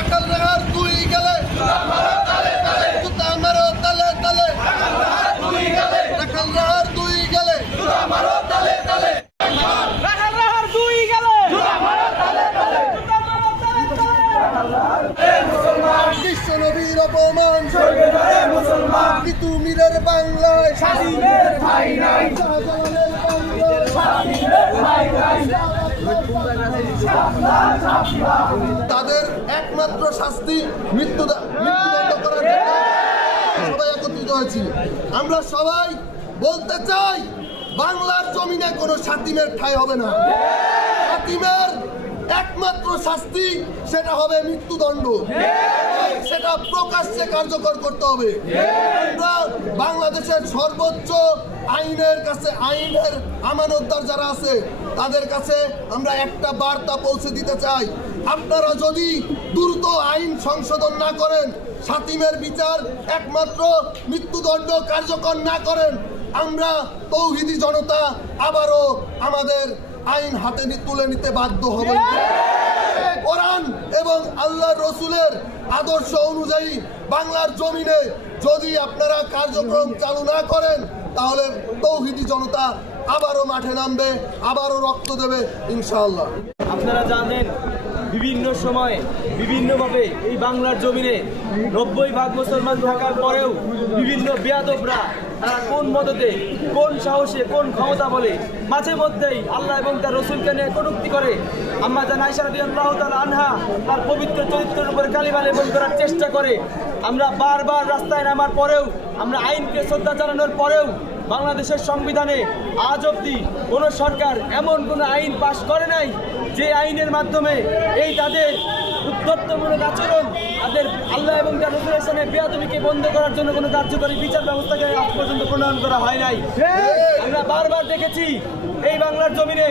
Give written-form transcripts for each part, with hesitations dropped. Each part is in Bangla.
রাখাল রাহার দুই গেলে জুতা মারো তালে তালে রাখাল রাহার দুই গেলে বিশ্ব নবীর অপমান তিতুমিরের বাংলায় তাদের একমাত্র শাস্তি মৃত্যুদণ্ড করার জন্য সবাই একত্রিত হয়েছি। আমরা সবাই বলতে চাই, বাংলার জমিনে কোনো শাতিমের ঠাঁই হবে না। শাতিমের একমাত্র শাস্তি সেটা হবে মৃত্যুদণ্ড, সেটা প্রকাশ্যে কার্যকর করতে হবে। আমরা বাংলাদেশের সর্বোচ্চ আইনের কাছে, আইনের আমানতদার যারা আছে তাদের কাছে আমরা একটা বার্তা পৌঁছে দিতে চাই, আপনারা যদি দ্রুত আইন সংশোধন না করেন, শাতিমের বিচার একমাত্র মৃত্যুদণ্ড কার্যকর না করেন, আমরা তৌহিদি জনতা আবারও আমাদের আইন হাতে তুলে নিতে বাধ্য হবে। কোরআন এবং আল্লাহ রসুলের আদর্শ অনুযায়ী বাংলার জমিনে যদি আপনারা কার্যক্রম চালু না করেন, তাহলে তৌহিদি জনতা আবারও মাঠে নামবে, আবারও রক্ত দেবে ইনশাআল্লাহ। আপনারা জানেন, বিভিন্ন সময়ে বিভিন্নভাবে এই বাংলার জমিনে 90% মুসলমান থাকার পরেও বিভিন্ন বেয়াদবরা তারা কোন মদতে, কোন সাহসে, কোন ক্ষমতা বলে মাঝে মধ্যেই আল্লাহ এবং তার রসুলকে নিয়ে কটূক্তি করে। আম্মা জান আয়েশা রাদিয়াল্লাহু তাআলা আনহা তার পবিত্র চরিত্রের উপর কালিমা লেপন করার চেষ্টা করে। আমরা বারবার রাস্তায় নামার পরেও, আমরা আইনকে শ্রদ্ধা জানানোর পরেও বাংলাদেশের সংবিধানে আজ অবধি কোনো সরকার এমন কোনো আইন পাশ করে নাই যে আইনের মাধ্যমে এই তাদের উদ্ধত্তমূলক আচরণ, তাদের আল্লাহ এবং তার রসুলের সামনে বেয়াদবিকে বন্ধ করার জন্য কোনো কার্যকরী বিচার ব্যবস্থাকে আজ পর্যন্ত প্রণয়ন করা হয় নাই। আমরা বারবার দেখেছি এই বাংলার জমিনে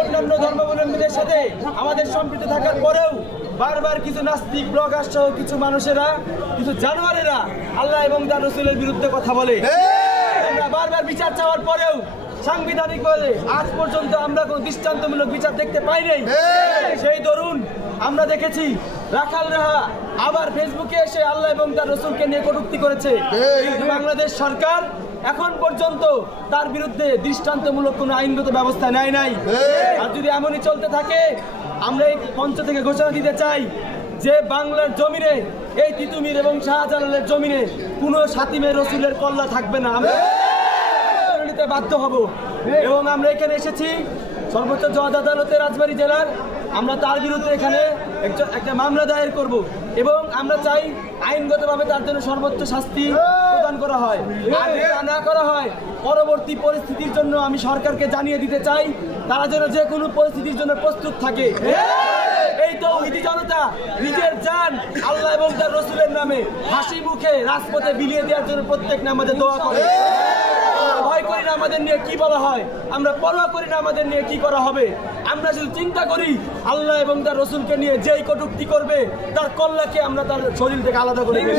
অন্যান্য ধর্মাবলম্বীদের সাথে আমাদের সম্পৃক্ত থাকার পরেও বারবার কিছু নাস্তিক, ব্লগার সহ কিছু মানুষেরা, কিছু জানোয়ারেরা আল্লাহ এবং তার রসুলের বিরুদ্ধে কথা বলে। আমরা বারবার বিচার চাওয়ার পরেও সাংবিধানিক বলে আজ পর্যন্ত আমরা কোনো দৃষ্টান্তমূলক বিচার দেখতে পাই নাই। সেই দরুন আমরা দেখেছি রাখাল রাহা আবার ফেসবুকে এসে আল্লাহ এবং তার রসুলকে নিয়ে কটূক্তি করেছে, কিন্তু বাংলাদেশ সরকার এখন পর্যন্ত তার বিরুদ্ধে দৃষ্টান্তমূলক কোনো আইনগত ব্যবস্থা নেয় নাই। আর যদি এমনই চলতে থাকে, আমরা এই মঞ্চ থেকে ঘোষণা দিতে চাই যে বাংলার জমিনে, এই তিতুমির এবং শাহজালালের জমিনে কোনো শাতিমের রসুলের কল্লা থাকবে না। আমরা নিতে বাধ্য হব এবং আমরা এখানে এসেছি সর্বোচ্চ জজ আদালতে রাজবাড়ী জেলার। আমরা তার বিরুদ্ধে এখানে একটা মামলা দায়ের করব এবং আমরা চাই আইনগতভাবে তার জন্য সর্বোচ্চ শাস্তি প্রদান করা হয়। আর যদি না করা হয়, পরবর্তী পরিস্থিতির জন্য আমি সরকারকে জানিয়ে দিতে চাই তারা যেন যে কোনো পরিস্থিতির জন্য প্রস্তুত থাকে। এই তৌহিদি জনতা নিজের জান আল্লাহ এবং তার রসুলের নামে হাসি মুখে রাজপথে বিলিয়ে দেওয়ার জন্য প্রত্যেক নামাজে দোয়া করে। ভয় করি না আমাদের নিয়ে কি বলা হয়, আমরা পরোয়া করি না আমাদের নিয়ে কি করা হবে। আমরা শুধু চিন্তা করি আল্লাহ এবং তার রসুলকে নিয়ে যেই কটূক্তি করবে তার কল্লাকে আমরা তার শরীর থেকে আলাদা করে দেব।